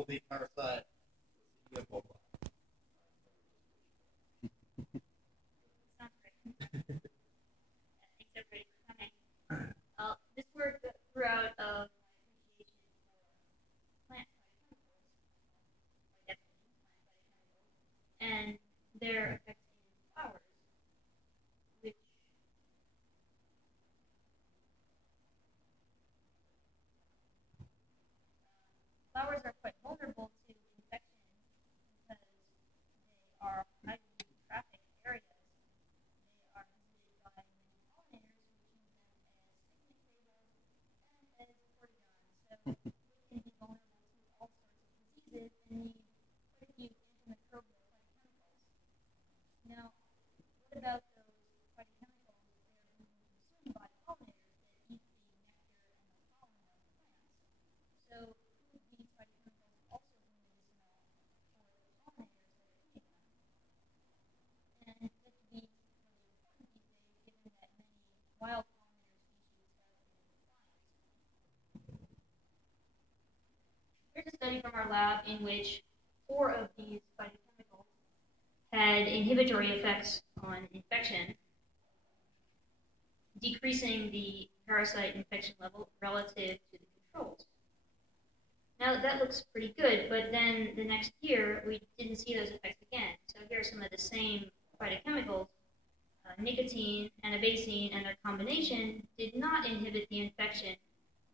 bumblebee parasite. Sounds great. Thanks everybody for coming. This work grew out of my appreciation for plant phytochemicals, by definition, plant phytochemicals, and their effects in flowers, which flowers are quite vulnerable to infection because they are highly trafficked areas. They are visited by many pollinators who choose them as picnic tables and as portagons. So they can be vulnerable to all sorts of diseases and need quite a few antimicrobial phytochemicals. Now, what about those phytochemicals that are being consumed by pollinators that eat the nectar and the pollen of plants? So could these phytochemicals also be medicinal for the pollinators that are eating them? And that could be really important these days, given that many wild pollinator species have been declined. Here's a study from our lab in which 4 of these phytochemicals had inhibitory effects on infection, decreasing the parasite infection level relative to the controls. Now that looks pretty good, but then the next year we didn't see those effects again. So here are some of the same phytochemicals. Nicotine and abasine and their combination did not inhibit the infection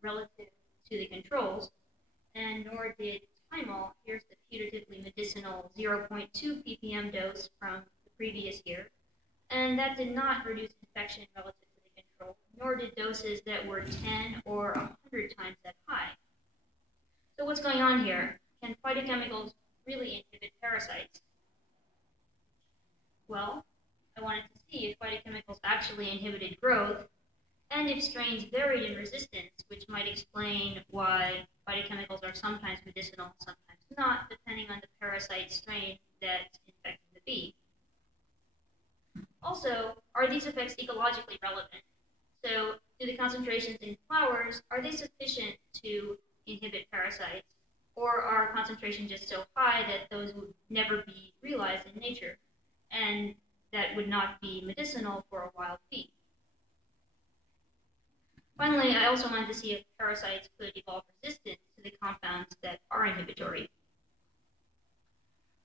relative to the controls, and nor did thymol. Here's the putatively medicinal 0.2 ppm dose from the previous year, and that did not reduce infection relative to the control, nor did doses that were 10 or 100 times that high. So what's going on here? Can phytochemicals really inhibit parasites? Well, I wanted to see if phytochemicals actually inhibited growth, and if strains varied in resistance, which might explain why phytochemicals are sometimes medicinal, sometimes not, depending on the parasite strain that's infecting the bee. Also, are these effects ecologically relevant? So, do the concentrations in flowers, are they sufficient to inhibit parasites, or are concentrations just so high that those would never be realized in nature, and that would not be medicinal for a wild bee? Finally, I also wanted to see if parasites could evolve resistance to the compounds that are inhibitory.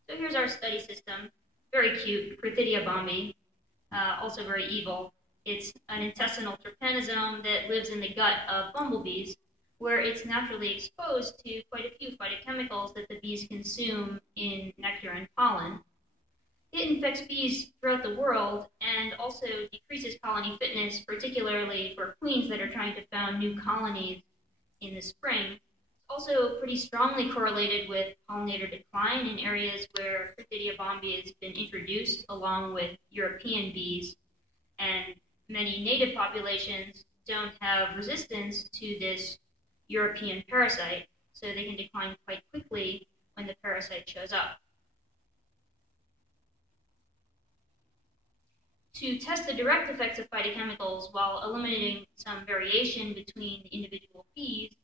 So here's our study system. Very cute, Crithidia bombi, also very evil. It's an intestinal trypanosome that lives in the gut of bumblebees, where it's naturally exposed to quite a few phytochemicals that the bees consume in nectar and pollen. It infects bees throughout the world and also decreases colony fitness, particularly for queens that are trying to found new colonies in the spring. It's also pretty strongly correlated with pollinator decline in areas where Crithidia bombi has been introduced along with European bees, and many native populations don't have resistance to this European parasite, so they can decline quite quickly when the parasite shows up. To test the direct effects of phytochemicals while eliminating some variation between the individual bees,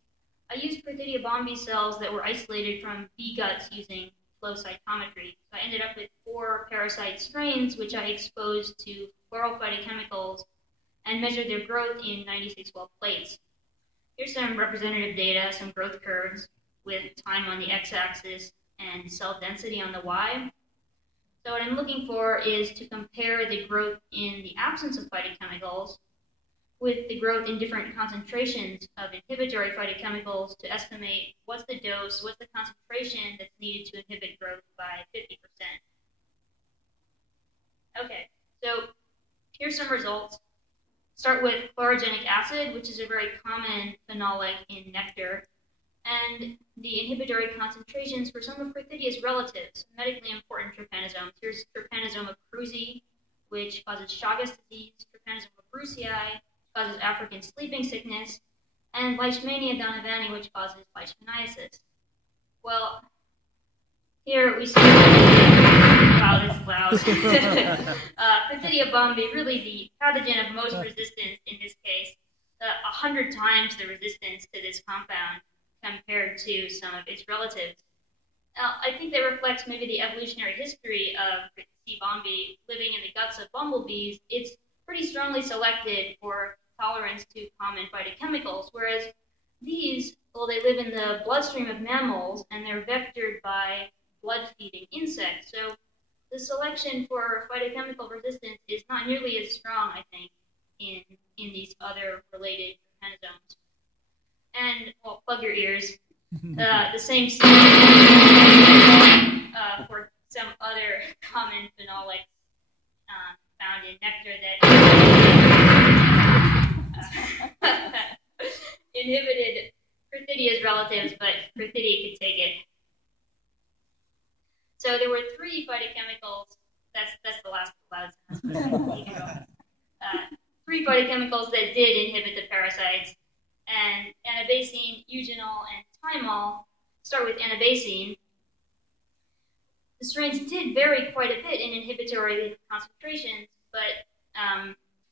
I used Crithidia bombi cells that were isolated from bee guts using flow cytometry. So I ended up with 4 parasite strains, which I exposed to floral phytochemicals and measured their growth in 96 well plates. Here's some representative data, some growth curves with time on the x-axis and cell density on the y. So what I'm looking for is to compare the growth in the absence of phytochemicals with the growth in different concentrations of inhibitory phytochemicals to estimate what's the dose, what's the concentration that's needed to inhibit growth by 50%. Okay, so here's some results. Start with chlorogenic acid, which is a very common phenolic in nectar, and the inhibitory concentrations for some of Crithidia's relatives, medically important trypanosomes. Here's trypanosome of Kruse, which causes Chagas disease, trypanosome of Brucei, causes African sleeping sickness, and Leishmania donovani, which causes leishmaniasis. Well, here we see, wow, this is loud. Crithidia bombi, really the pathogen of most resistance in this case, 100 times the resistance to this compound compared to some of its relatives. I think that reflects maybe the evolutionary history of C. bombi living in the guts of bumblebees. It's pretty strongly selected for tolerance to common phytochemicals, whereas these, well, they live in the bloodstream of mammals and they're vectored by blood-feeding insects. So the selection for phytochemical resistance is not nearly as strong, I think, in these other related trypanosomes. And, well, plug your ears. The same for some other common phenolics found in nectar that inhibited Crithidia's relatives, but Crithidia could take it. So there were 3 phytochemicals. That's the last cloud sounds. 3 phytochemicals that did inhibit the parasites, and anabasine, eugenol, and thymol. Start with anabasine. The strains did vary quite a bit in inhibitory concentrations, but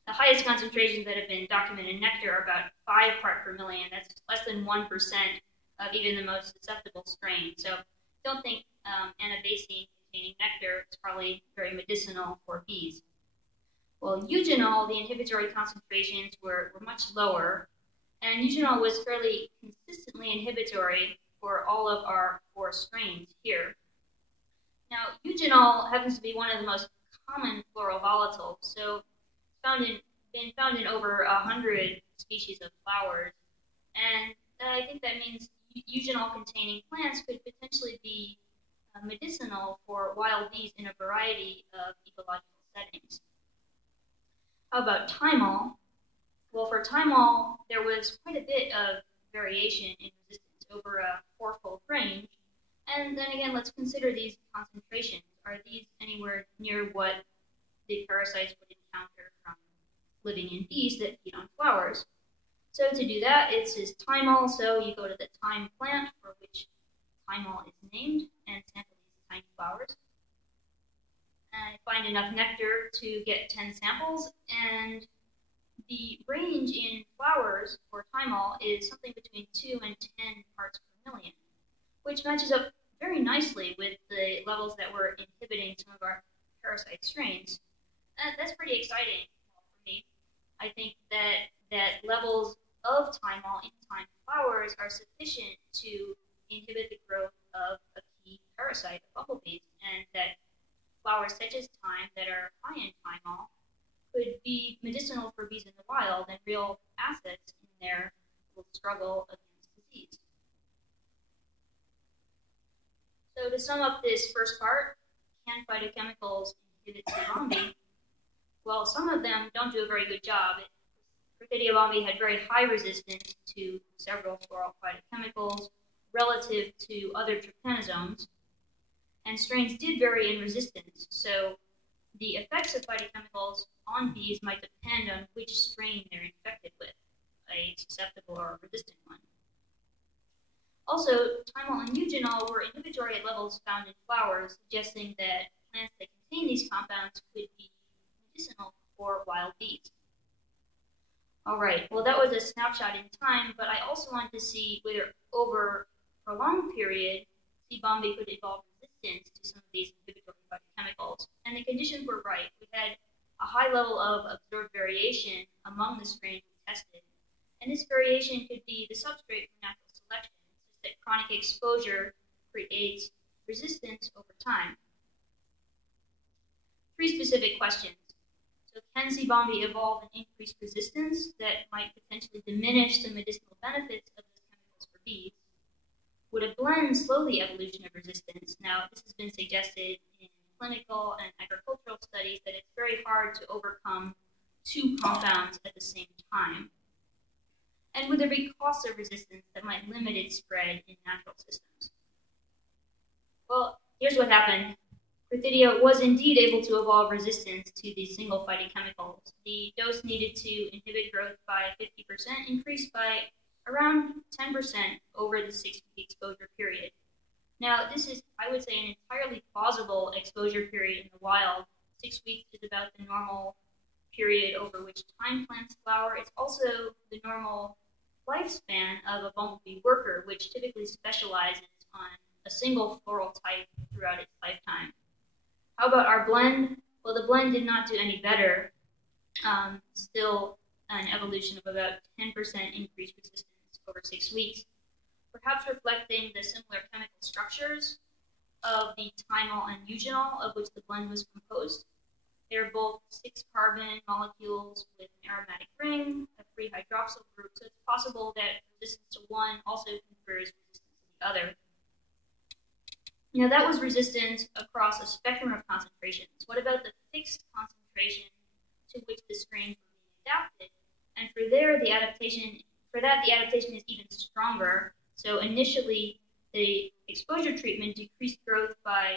the highest concentrations that have been documented in nectar are about 5 parts per million. That's less than 1% of even the most susceptible strain. So don't think anabasine containing nectar is probably very medicinal for bees. Well, eugenol, the inhibitory concentrations were much lower, and eugenol was fairly consistently inhibitory for all of our 4 strains here. Now, eugenol happens to be one of the most common floral volatiles, so it's been found in over 100 species of flowers, and I think that means eugenol-containing plants could potentially be medicinal for wild bees in a variety of ecological settings. How about thymol? Well, for thymol, there was quite a bit of variation in resistance over a 4-fold range. And then again, let's consider these concentrations. Are these anywhere near what the parasites would encounter from living in bees that feed on flowers? So to do that, it says thymol, so you go to the thyme plant for which thymol is named and sample these tiny flowers. And find enough nectar to get 10 samples, and the range in flowers for thymol is something between 2 and 10 parts per million, which matches up very nicely with the levels that were inhibiting some of our parasite strains. That's pretty exciting for me. I think that levels of thymol in thyme flowers are sufficient to inhibit the growth of a key parasite of bumblebees, and that flowers such as thyme that are high in thymol could be medicinal for bees in the wild and real assets in their little struggle against disease. So to sum up this first part, can phytochemicals inhibit C. bombi? Well, some of them don't do a very good job. Crithidia bombi had very high resistance to several floral phytochemicals relative to other trypanosomes, and strains did vary in resistance, so the effects of phytochemicals on bees might depend on which strain they're infected with, a susceptible or a resistant one. Also, thymol and eugenol were inhibitory at levels found in flowers, suggesting that plants that contain these compounds could be medicinal for wild bees. All right, well, that was a snapshot in time, but I also wanted to see whether over a prolonged period, C. bombi could evolve resistance to some of these inhibitory phytochemicals. And the conditions were right. We had a high level of observed variation among the strains we tested. And this variation could be the substrate for natural selection. It's just that chronic exposure creates resistance over time. 3 specific questions. So can C. bombi evolve an increased resistance that might potentially diminish the medicinal benefits of those chemicals for bees? Would a blend slow the evolution of resistance? Now, this has been suggested in clinical and agricultural studies that it's very hard to overcome 2 compounds at the same time. And would there be costs of resistance that might limit its spread in natural systems? Well, here's what happened. Crithidia was indeed able to evolve resistance to these single phytochemicals. The dose needed to inhibit growth by 50% increased by around 10% over the 6-week exposure period. Now, this is, I would say, an entirely plausible exposure period in the wild. 6 weeks is about the normal period over which thyme plants flower. It's also the normal lifespan of a bumblebee worker, which typically specializes on a single floral type throughout its lifetime. How about our blend? Well, the blend did not do any better. Still an evolution of about 10% increased resistance over 6 weeks, perhaps reflecting the similar chemical structures of the thymol and eugenol of which the blend was composed. They're both 6-carbon molecules with an aromatic ring, a free hydroxyl group, so it's possible that resistance to one also confers resistance to the other. Now that was resistance across a spectrum of concentrations. What about the fixed concentration to which the strains were being adapted? And for that, the adaptation is even stronger. So initially, the exposure treatment decreased growth by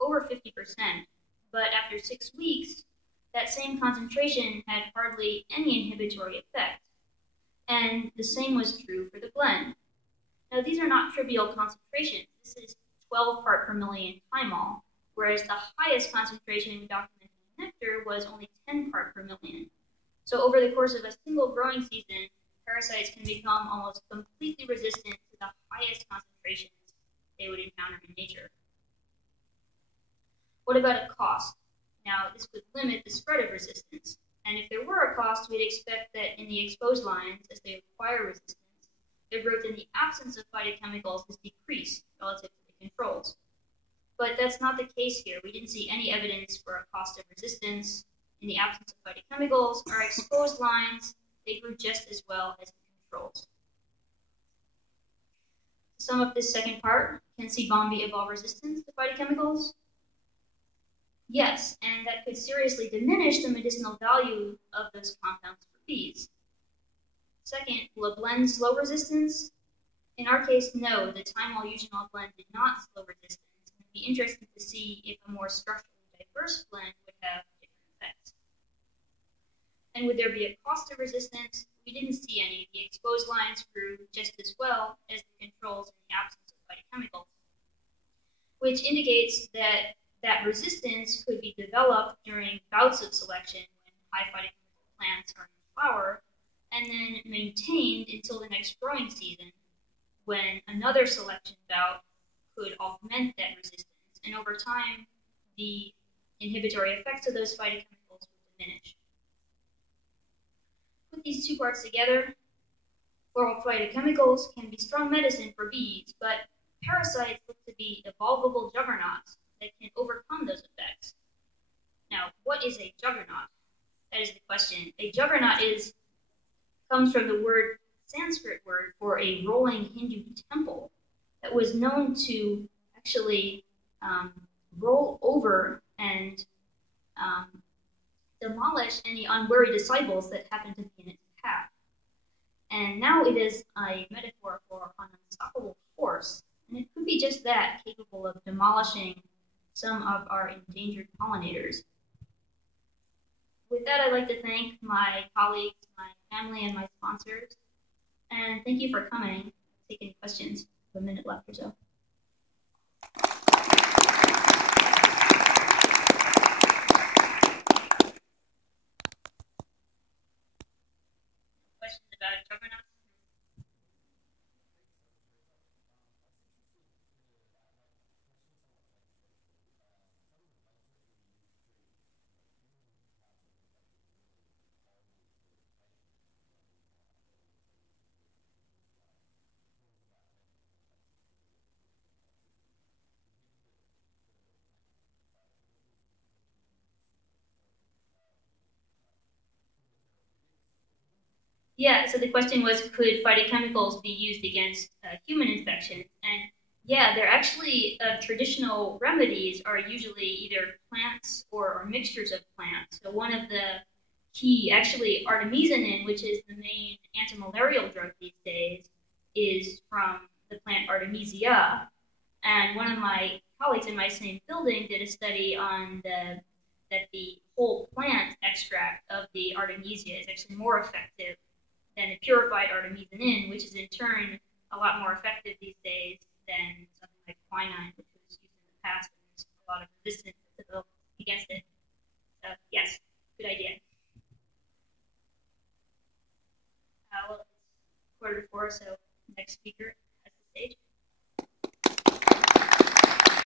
over 50%, but after 6 weeks, that same concentration had hardly any inhibitory effect. And the same was true for the blend. Now, these are not trivial concentrations. This is 12 part per million thymol, whereas the highest concentration documented in nectar was only 10 part per million. So over the course of a single growing season, parasites can become almost completely resistant to the highest concentrations they would encounter in nature. What about a cost? Now, this would limit the spread of resistance, and if there were a cost, we'd expect that in the exposed lines, as they acquire resistance, their growth in the absence of phytochemicals is decreased relative to the controls. But that's not the case here. We didn't see any evidence for a cost of resistance. In the absence of phytochemicals, our exposed lines, they grew just as well as the controls. To sum up this second part, can C. bombi evolve resistance to phytochemicals? Yes, and that could seriously diminish the medicinal value of those compounds for bees. Second, will a blend slow resistance? In our case, no, the thymol-eugenol blend did not slow resistance. It would be interesting to see if a more structurally diverse blend would have different effects. And would there be a cost of resistance? We didn't see any. The exposed lines grew just as well as the controls in the absence of phytochemicals, which indicates that resistance could be developed during bouts of selection when high phytochemical plants are in flower, and then maintained until the next growing season, when another selection bout could augment that resistance, and over time, the inhibitory effects of those phytochemicals will diminish. Put these two parts together, floral phytochemicals can be strong medicine for bees, but parasites look to be evolvable juggernauts that can overcome those effects. Now, what is a juggernaut? That is the question. A juggernaut comes from the Sanskrit word for a rolling Hindu temple that was known to actually roll over and demolish any unwary disciples that happened to be in its path. And now it is a metaphor for an unstoppable force, and it could be just that, capable of demolishing some of our endangered pollinators. With that, I'd like to thank my colleagues, my family, and my sponsors. And thank you for coming. Take any questions. We have a minute left or so. Questions about juggernauts? Yeah, so the question was, could phytochemicals be used against human infections? And yeah, they're actually, traditional remedies are usually either plants or mixtures of plants. So one of the key, actually artemisinin, which is the main antimalarial drug these days, is from the plant Artemisia. And one of my colleagues in my same building did a study on that the whole plant extract of the Artemisia is actually more effective than a purified artemisinin, which is in turn a lot more effective these days than something like quinine, which was used in the past, and there's a lot of resistance